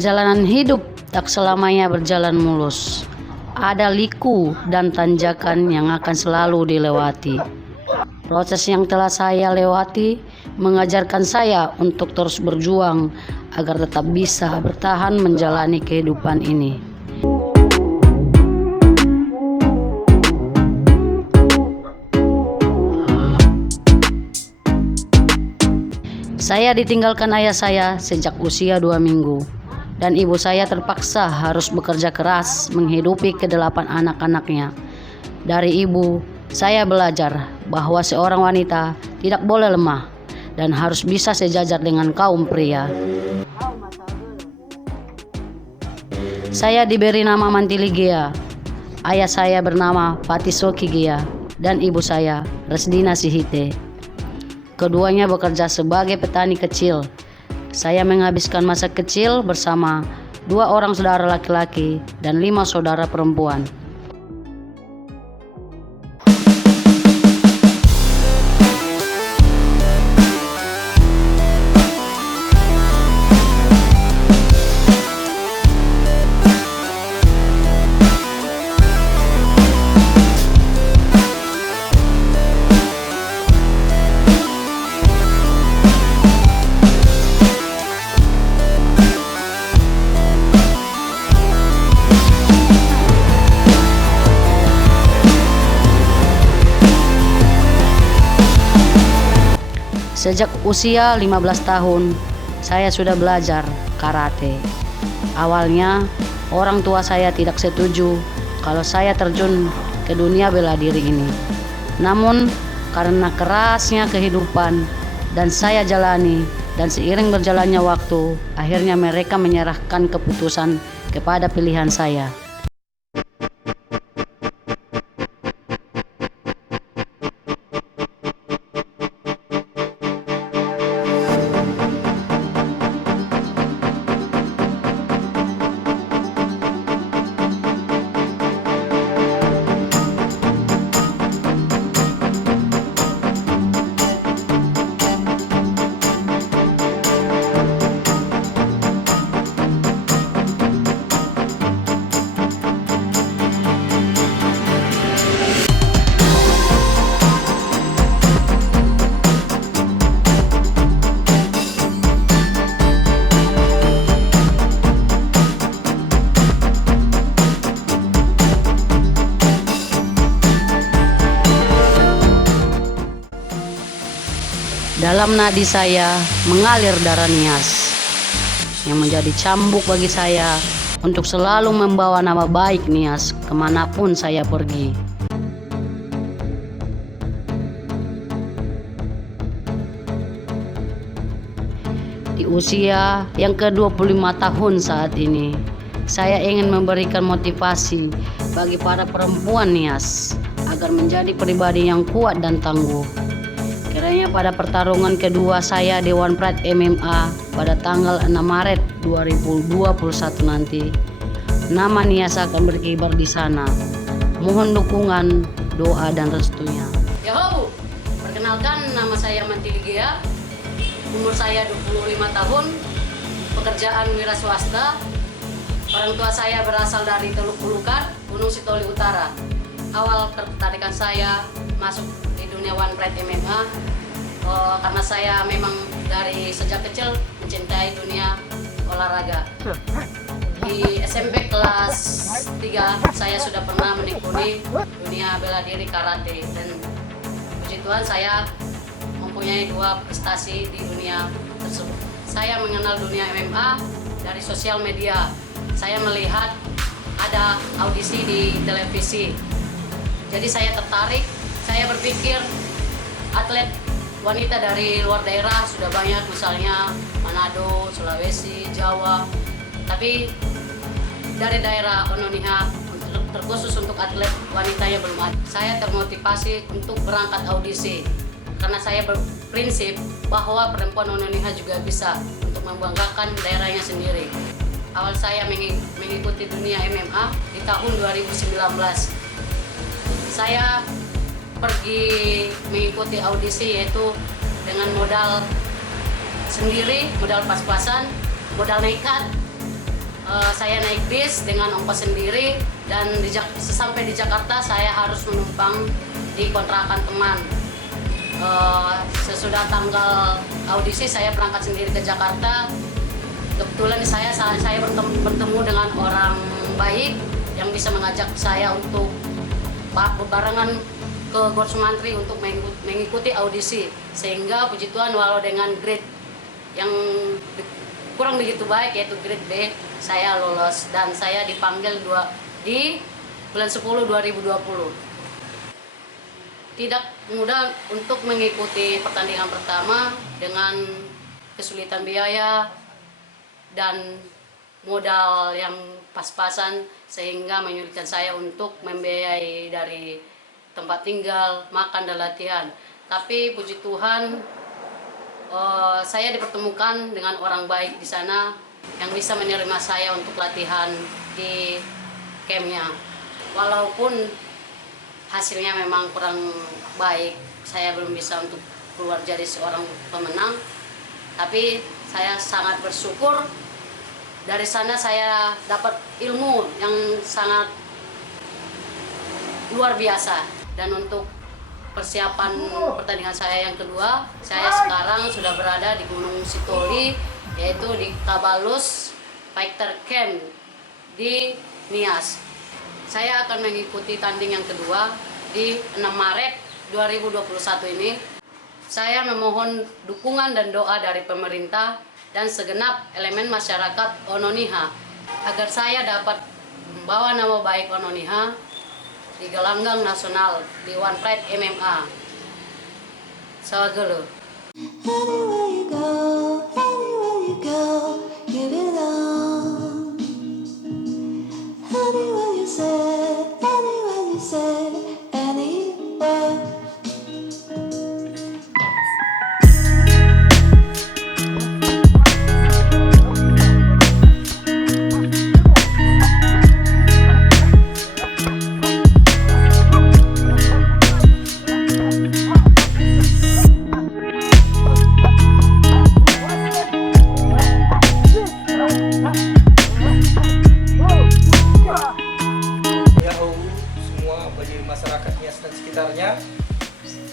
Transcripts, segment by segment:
Perjalanan hidup tak selamanya berjalan mulus. Ada liku dan tanjakan yang akan selalu dilewati. Proses yang telah saya lewati mengajarkan saya untuk terus berjuang agar tetap bisa bertahan menjalani kehidupan ini. Saya ditinggalkan ayah saya sejak usia 2 minggu. Dan ibu saya terpaksa harus bekerja keras menghidupi ke-8 anak-anaknya. Dari ibu, saya belajar bahwa seorang wanita tidak boleh lemah dan harus bisa sejajar dengan kaum pria. Saya diberi nama Mantili Gea. Ayah saya bernama Patisoki Gea dan ibu saya Resdina Sihite. Keduanya bekerja sebagai petani kecil. Saya menghabiskan masa kecil bersama 2 orang saudara laki-laki dan 5 saudara perempuan. Sejak usia 15 tahun, saya sudah belajar karate. Awalnya, orang tua saya tidak setuju kalau saya terjun ke dunia bela diri ini. Namun, karena kerasnya kehidupan dan saya jalani, dan seiring berjalannya waktu, akhirnya mereka menyerahkan keputusan kepada pilihan saya. Dalam nadi saya mengalir darah Nias yang menjadi cambuk bagi saya untuk selalu membawa nama baik Nias kemanapun saya pergi. Di usia yang ke-25 tahun saat ini, saya ingin memberikan motivasi bagi para perempuan Nias agar menjadi pribadi yang kuat dan tangguh. Kiranya pada pertarungan kedua saya di One Pride MMA pada tanggal 6 Maret 2021 nanti, nama Nias akan berkibar di sana. Mohon dukungan, doa dan restunya. Yo, perkenalkan nama saya Mantili Gea. Umur saya 25 tahun. Pekerjaan wira swasta. Orang tua saya berasal dari Teluk Bulukan, Gunung Sitoli Utara. Awal ketertarikan saya masuk di dunia One Pride MMA karena saya memang dari sejak kecil mencintai dunia olahraga. Di SMP kelas 3 saya sudah pernah menekuni dunia bela diri karate, dan puji Tuhan saya mempunyai 2 prestasi di dunia tersebut. Saya mengenal dunia MMA dari sosial media. Saya melihat ada audisi di televisi. Jadi saya tertarik, saya berpikir atlet wanita dari luar daerah sudah banyak, misalnya Manado, Sulawesi, Jawa. Tapi dari daerah Ononiha terkhusus untuk atlet wanitanya belum ada. Saya termotivasi untuk berangkat audisi karena saya berprinsip bahwa perempuan Ononiha juga bisa untuk membanggakan daerahnya sendiri. Awal saya mengikuti dunia MMA di tahun 2019. Saya pergi mengikuti audisi yaitu dengan modal sendiri, modal pas-pasan, modal nekat, saya naik bis dengan ongkos sendiri, dan sesampai di Jakarta saya harus menumpang di kontrakan teman. Sesudah tanggal audisi saya berangkat sendiri ke Jakarta. Kebetulan saya bertemu dengan orang baik yang bisa mengajak saya untuk berbarengan ke Gor Sumantri untuk mengikuti audisi, sehingga puji Tuhan walau dengan grade yang kurang begitu baik yaitu grade B, saya lolos dan saya dipanggil di bulan 10 2020. Tidak mudah untuk mengikuti pertandingan pertama dengan kesulitan biaya dan modal yang pas-pasan, sehingga menyulitkan saya untuk membiayai dari tempat tinggal, makan, dan latihan. Tapi puji Tuhan, saya dipertemukan dengan orang baik di sana yang bisa menerima saya untuk latihan di campnya. Walaupun hasilnya memang kurang baik, saya belum bisa untuk keluar jadi seorang pemenang, tapi saya sangat bersyukur. Dari sana saya dapat ilmu yang sangat luar biasa. Dan untuk persiapan pertandingan saya yang kedua, saya sekarang sudah berada di Gunung Sitoli, yaitu di Tabalus Fighter Camp di Nias. Saya akan mengikuti tanding yang kedua di 6 Maret 2021 ini. Saya memohon dukungan dan doa dari pemerintah dan segenap elemen masyarakat Ononiha agar saya dapat membawa nama baik Ononiha di gelanggang nasional di One Pride MMA. Sawagelo. Anywhere you go, you belong. Anywhere you say, anywhere. Masyarakat Nias dan sekitarnya.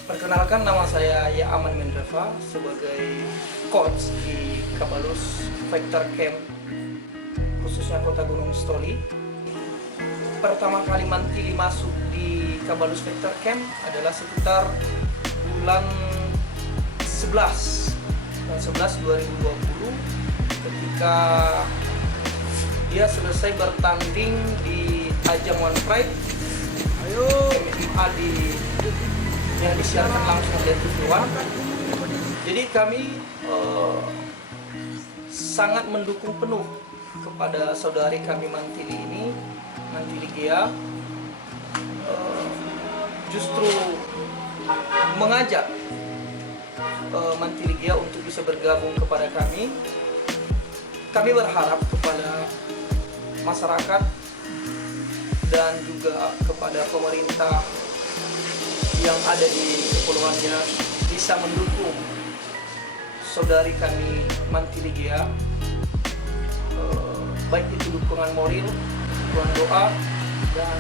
Perkenalkan, nama saya Aman Mendrava sebagai coach di Tabalus Fighter Camp, khususnya Kota Gunung Sitoli. Pertama kali Mantili masuk di Tabalus Fighter Camp adalah sekitar bulan 11 2020, ketika dia selesai bertanding di ajang One Pride MMA yang disiarkan langsung dari TV One. Jadi kami sangat mendukung penuh kepada saudari kami Mantili ini, Mantili Ghea. Justru mengajak Mantili Ghea untuk bisa bergabung kepada kami. Kami berharap kepada masyarakat dan juga kepada pemerintah yang ada di Kepulauan Nias bisa mendukung saudari kami Mantili Ghea, baik itu dukungan moral, dukungan doa, dan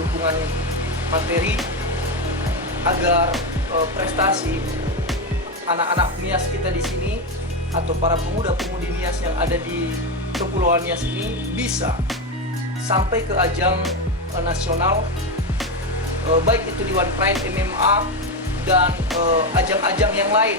dukungan materi, agar prestasi anak-anak Nias kita di sini atau para pemuda-pemudi Nias yang ada di Kepulauan Nias ini bisa sampai ke ajang nasional, baik itu di One Pride MMA dan ajang-ajang yang lain.